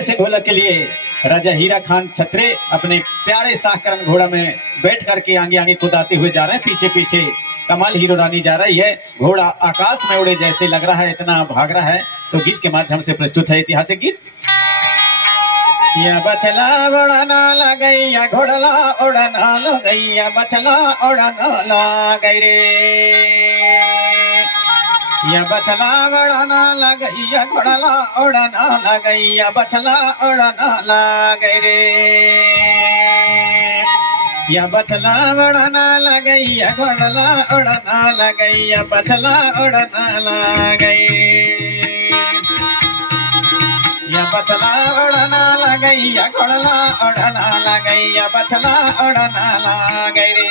धैर्य से ढोलक के लिए राजा हीरा खान छत्रे अपने प्यारे शाहकरण घोड़ा में बैठ करके आगे आगे कुदाते हुए जा रहे हैं। पीछे पीछे कमाल हीरो रानी जा रही है। घोड़ा आकाश में उड़े जैसे लग रहा है, इतना भाग रहा है। तो गीत के माध्यम से प्रस्तुत है ऐतिहासिक गीत। या बचला उड़ाना लगैया घोड़ला उड़ाना लगैया बचला उड़ाना लगै रे। या बचला उड़ाना लगैया घोड़ला उड़ाना लगैया बचला उड़ाना लगै रे। या बचला उड़ाना लगैया घोड़ला उड़ाना लगैया बचला उड़ाना लगै। या बचला उड़ाना लगैया घोड़ला उड़ाना लगैया बचला उड़ाना लगै रे।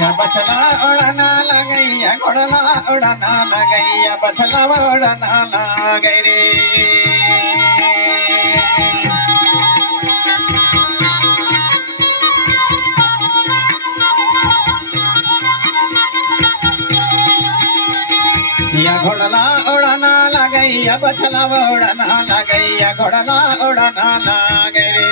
या बचला उड़ाना लगैया घोड़ला उड़ाना लगैया बचला उड़ाना लगै रे। या घोड़ला उड़ाना लगैया बचला उड़ाना लगैया घोड़ला उड़ाना लगै रे।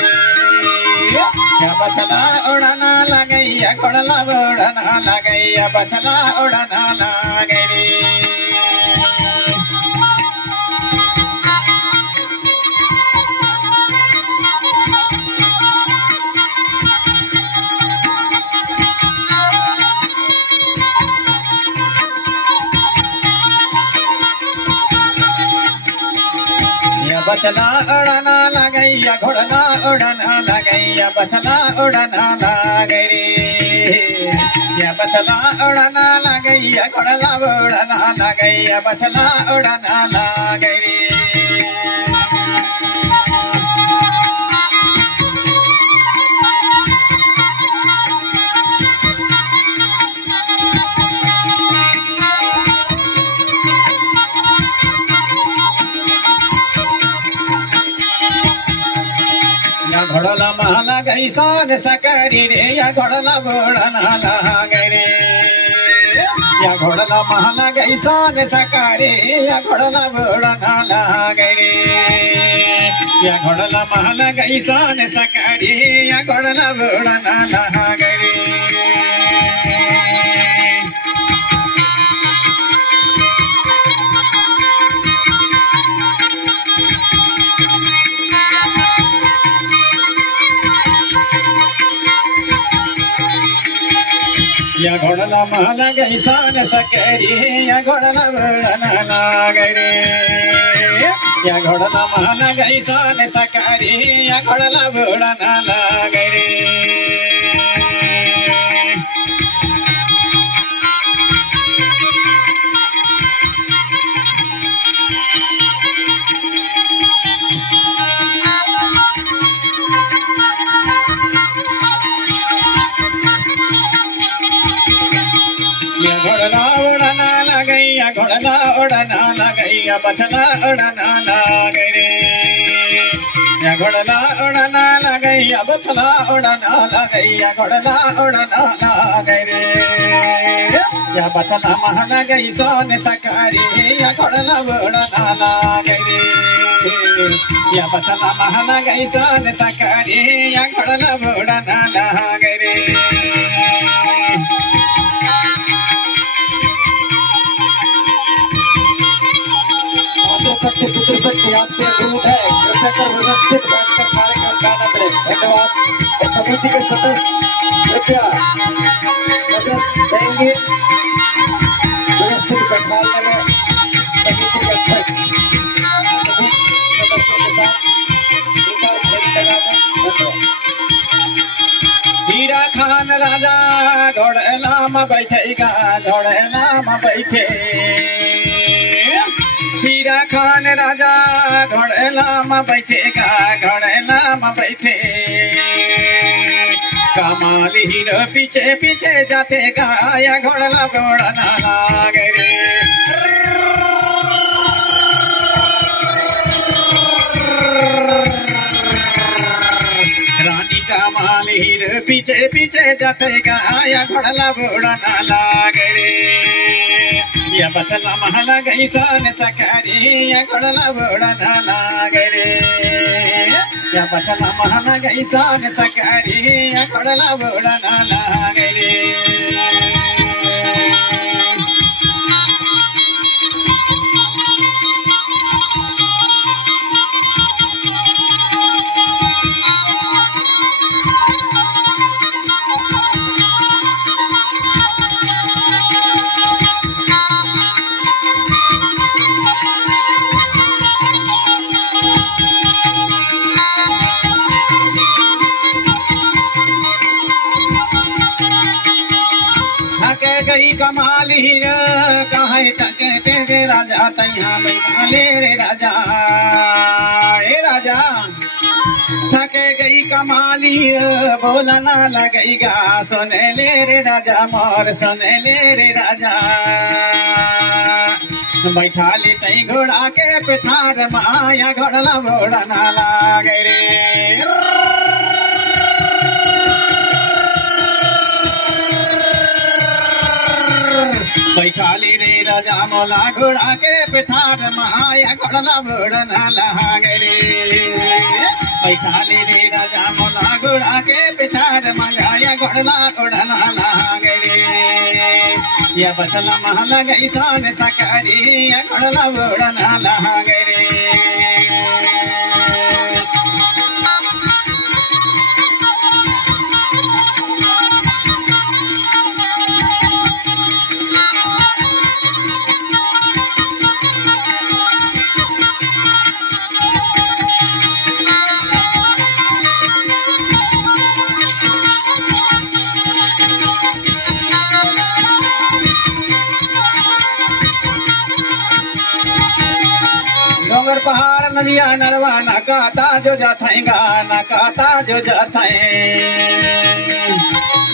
या बचला उड़ाना लगैया घोड़ला उड़ाना लगैया बचला उड़ाना लगै रे। या बचला उड़ाना लगैया घोड़ला उड़ाना लगैया बचला उड़ाना लगै रे। या बचला उड़ाना लगैया घोड़ला उड़ाना लगैया बचला उड़ाना लगै रे। या घोड़ला महला गई सान सकरी रे। या घोड़ला उड़ाना लगै रे। या घोड़ला महला गई सान सकरी या घोड़ला उड़ाना लगै रे। या घोड़ला महला गई सान सकरी या घोड़ला उड़ाना लगै रे। या घोड़ला महला गई सान सकरी या घोड़ला उड़ाना लगै रे। या घोड़ला महला गई सान सकरी या घोड़ला उड़ाना लगै रे। या घोड़ला उड़ाना लगैया घोड़ला उड़ाना लगैया बचला उड़ाना लगै रे। या घोड़ला उड़ाना लगैया बचला उड़ाना लगैया घोड़ला उड़ाना लगै रे। या बचला महला गई सोन सकरी या घोड़ला उड़ाना लगै रे। या बचला महला गई सोन सकरी या घोड़ला उड़ाना लगै रे। सत्य पुत्र शक्ति आपसे अनुरोध है, कृपया कर व्यवस्थित बैठकर कार्यक्रम का आनंद लें। धन्यवाद। और समिति के सदस्य कृपया नजर देंगे, व्यवस्थित बैठाने में समिति के अध्यक्ष सभी सदस्यों के साथ हीरा खान राजा घोड़ला में बैठेगा घोड़ला में बैठे। हीरा खान राजा घोड़ला में बैठेगा घोड़ला में बैठे। कमाल हीरो पीछे पीछे जातेगा या घोड़ला उड़ाना लगै रे। रानी कमाल हीरो पीछे पीछे जातेगा या घोड़ला उड़ाना लगै रे। या बचला महला गई सन सकारी या घोड़ला बुड़ना लागरे या बचला महला गई सन सकारी या घोड़ला बुड़ना लागरे गई कमाली कहाँ टके तेरे राजा तैया बैठा ले रे राजा ए राजा थके गई कमाली बोलना लगेगा सुने ले रे राजा मोर सुने ले रे राजा बैठा ली तई घोड़ा के पिठार माया घोड़ला बोड़ना लागे रे बैठाली रे राजा मोला घोड़ा के पिठार माया घोड़ला बुड़ना लागे रे बैठाली रे राजा मोला घोड़ा के पिठार माया घोड़ला उड़ना लागे रे या बचला महला गई सन सकारी या घोड़ला बुड़ना लागे रे डोंगर पहाड़ नदिया नरवा नकाता जो जाथेगा नकाता जो जाथे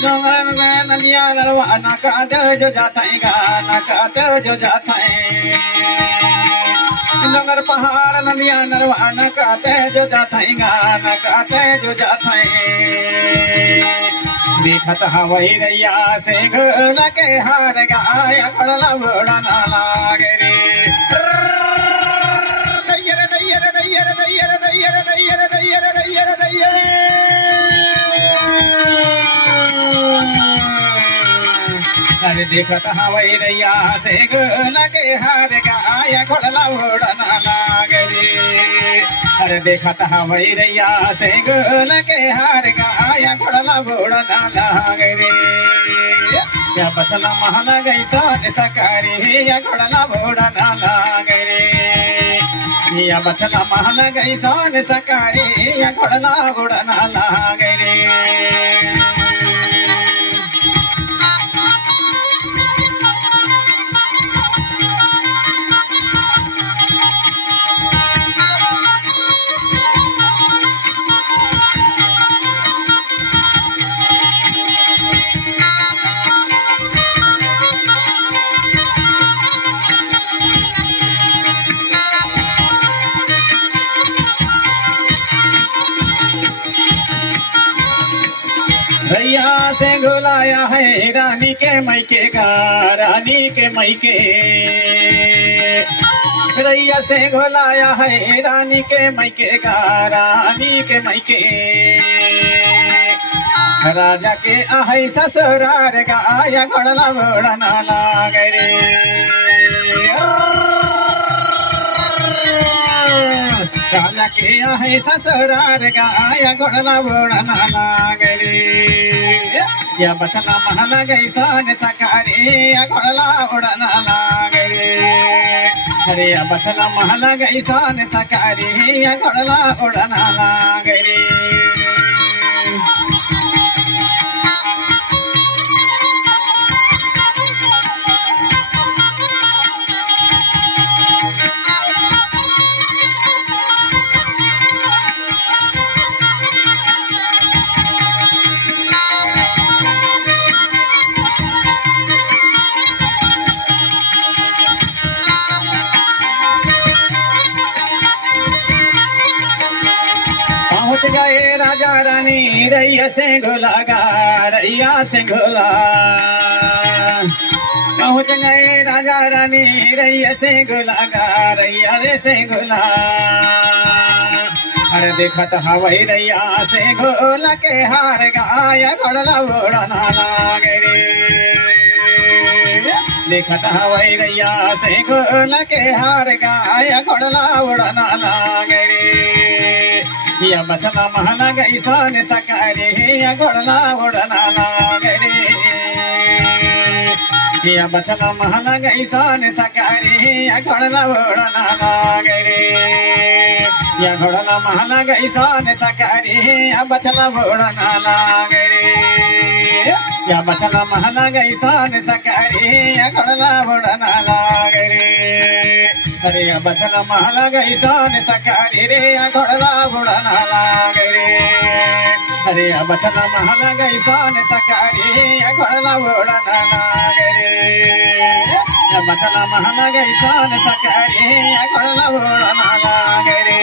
डोंगर नदिया नरवा नकाता जो जाथेगा नकाता जो जाथे डोंगर पहाड़ नदिया नरवा नकाते जो जाथेगा नकाते जो जाथे देखत हवई रैया से घोल के हार गाया घोड़ला बुड़ना लागे रे अरे देखत हवई रैया से घोल के हार गाया घोड़ला बुड़ना लागे रे अरे देखत हवई रैया से घोल के हार गाया घोड़ला बुड़ना लागे रे या बचला महला गई सन सकारी या घोड़ला बुड़ना लागे रे या बचला महला गई सन सकारी या घोड़ला बुड़ना लागे रे भैया से घुलाया है रानी के मैके का रानी के मैके रैया से घुलाया है रानी के मैके का रानी के मैके राजा के आहे ससुरार गाया घोड़ला बुड़ना लागे रे राजा के आहे ससुरार गाया घोड़ला बुड़ना लागे रे या बचला महला गई सन सकारी या घोड़ला उड़ना लागे रे अरे या बचला महला गई सन सकारी या घोड़ला उड़ना लागे रे पहुँच गए राजा रानी रैया से घोला गा रैया से घोला पहुँच गए राजा रानी रैया से गुलागा रैया रे से गुला अरे देखत हवाई रैया से गोला के हार गाया घोड़ला उड़ना लागे रे देखत हवाई रैया से गोला के हार गाया घोड़ला उड़ना लागे रे या बचला महला गई सोने सकारे या घोड़ला उड़ना लागे रे या बचला महला गई सोने सकारे या घोड़ला उड़ना लागे रे या घोड़ला महला गई सोने सकारे या बचला उड़ना लागे रे या बचला महला गई सोने सकारे या घोड़ला उड़ना लागे रे अरे या बचला महला गई सोने सकारे रे या घोड़ला उड़ना लागे रे अरे या बचला महला गई सोने सकारे या घोड़ला उड़ना लागे रे या बचला महला गई सोने सकारे या घोड़ला उड़ना लागे रे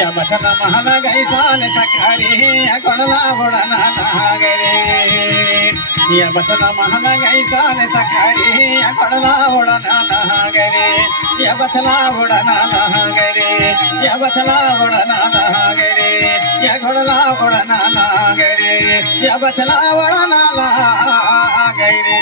या बचला महला गई सोने सकारे या घोड़ला उड़ना लागे रे या बचला महला गई सोने सकारे या घोड़ला उड़ना लागे रे या बचला उड़ना लागे रे या बचला उड़ना लागे रे या घोड़ला उड़ना लागे रे या बचला उड़ना लागे रे